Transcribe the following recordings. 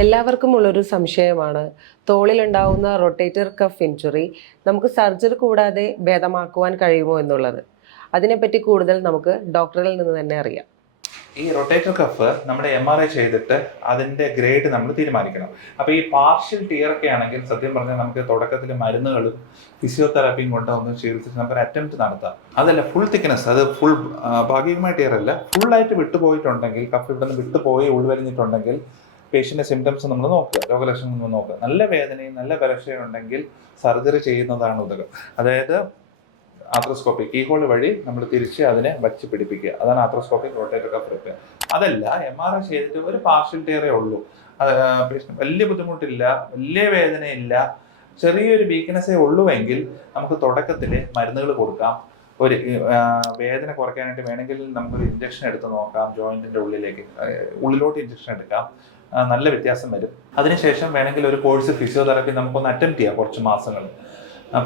എല്ലാവർക്കും ഉള്ളൊരു സംശയമാണ് തോളിലുണ്ടാവുന്ന റൊട്ടേറ്റർ കഫ് ഇഞ്ചുറി നമുക്ക് സർജറി കൂടാതെ ഭേദമാക്കുവാൻ കഴിയുമോ എന്നുള്ളത്. അതിനെപ്പറ്റി കൂടുതൽ നമുക്ക് ഡോക്ടറിൽ നിന്ന് തന്നെ അറിയാം. ഈ റൊട്ടേറ്റർ കഫ് നമ്മുടെ MRI ചെയ്തിട്ട് അതിന്റെ ഗ്രേഡ് നമ്മൾ തീരുമാനിക്കണം. അപ്പോൾ ഈ പാർഷ്യൽ ടിയർ ഒക്കെ ആണെങ്കിൽ സത്യം പറഞ്ഞാൽ നമുക്ക് തുടക്കത്തിൽ മരുന്നുകളും ഫിസിയോതെറാപ്പിയും കൊണ്ട് ഒന്ന് ചികിത്സിച്ച് നമുക്ക് ഒരു അറ്റംപ്റ്റ് നടത്താം. അതല്ല ഫുൾ തിക്നെസ്, അത് ഫുൾ ഭാഗികമായ ടിയർ അല്ല, ഫുള്ളായിട്ട് വിട്ടുപോയിട്ടുണ്ടെങ്കിൽ, കഫ് ഇവിടെ നിന്ന് വിട്ടുപോയി ഉൾവലിഞ്ഞിട്ടുണ്ടെങ്കിൽ പേഷ്യൻ്റെ സിംറ്റംസ് നമ്മൾ നോക്കുക, രോഗലക്ഷണം നമ്മൾ നോക്കുക. നല്ല വേദനയും നല്ല പരീക്ഷയും ഉണ്ടെങ്കിൽ സർജറി ചെയ്യുന്നതാണ് ഉതകം. അതായത് ആർത്രോസ്കോപ്പിക് കീഹോൾ വഴി നമ്മൾ തിരിച്ച് അതിനെ വച്ച് പിടിപ്പിക്കുക. അതാണ് ആർത്രോസ്കോപ്പിക് റൊട്ടേറ്റർ കഫ് റിപ്പയർ. അതല്ല MRI ചെയ്തിട്ട് ഒരു പാർഷ്യൽ ടിയറേ ഉള്ളൂ, വലിയ ബുദ്ധിമുട്ടില്ല, വലിയ വേദനയില്ല, ചെറിയൊരു വീക്ക്നെസ്സേ ഉള്ളുവെങ്കിൽ നമുക്ക് തുടക്കത്തിൽ മരുന്നുകൾ കൊടുക്കാം. ഒരു വേദന കുറയ്ക്കാനായിട്ട് വേണമെങ്കിൽ നമുക്കൊരു ഇഞ്ചക്ഷൻ എടുത്ത് നോക്കാം, ജോയിൻറ്റിൻ്റെ ഉള്ളിലോട്ട് ഇഞ്ചക്ഷൻ എടുക്കാം, നല്ല വ്യത്യാസം വരും. അതിനുശേഷം വേണമെങ്കിൽ ഒരു കോഴ്സ് ഫിസിയോതെറാപ്പി നമുക്കൊന്ന് അറ്റംപ്റ്റ് ചെയ്യാം കുറച്ച് മാസങ്ങൾ.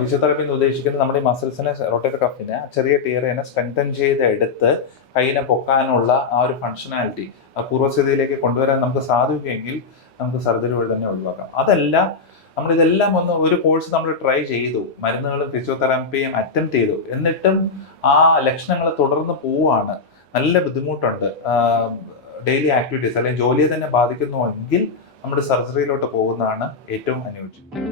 ഫിസിയോതെറാപ്പി എന്ന് ഉദ്ദേശിക്കുന്നത് നമ്മുടെ ഈ മസിൽസിനെ, റൊട്ടേറ്റർ കഫിനെ, ചെറിയ ടിയറിനെ സ്ട്രെങ്തൻ ചെയ്ത് എടുത്ത് കൈയിനെ പൊക്കാനുള്ള ആ ഒരു ഫങ്ഷനാലിറ്റി പൂർവ്വസ്ഥിതിയിലേക്ക് കൊണ്ടുവരാൻ നമുക്ക് സാധിക്കുമെങ്കിൽ നമുക്ക് സർജറി വഴി തന്നെ ഒഴിവാക്കാം. അതല്ല, നമ്മളിതെല്ലാം ഒരു കോഴ്സ് നമ്മൾ ട്രൈ ചെയ്തു, മരുന്നുകളും ഫിസിയോതെറാപ്പിയും അറ്റംപ്റ്റ് ചെയ്തു, എന്നിട്ടും ആ ലക്ഷണങ്ങൾ തുടർന്ന് പോവുകയാണ്, നല്ല ബുദ്ധിമുട്ടുണ്ട്, ഡെയിലി ആക്ടിവിറ്റീസ് അല്ലെങ്കിൽ ജോലിയെ തന്നെ ബാധിക്കുന്നുവെങ്കിൽ നമ്മുടെ സർജറിയിലോട്ട് പോകുന്നതാണ് ഏറ്റവും അനുയോജ്യം.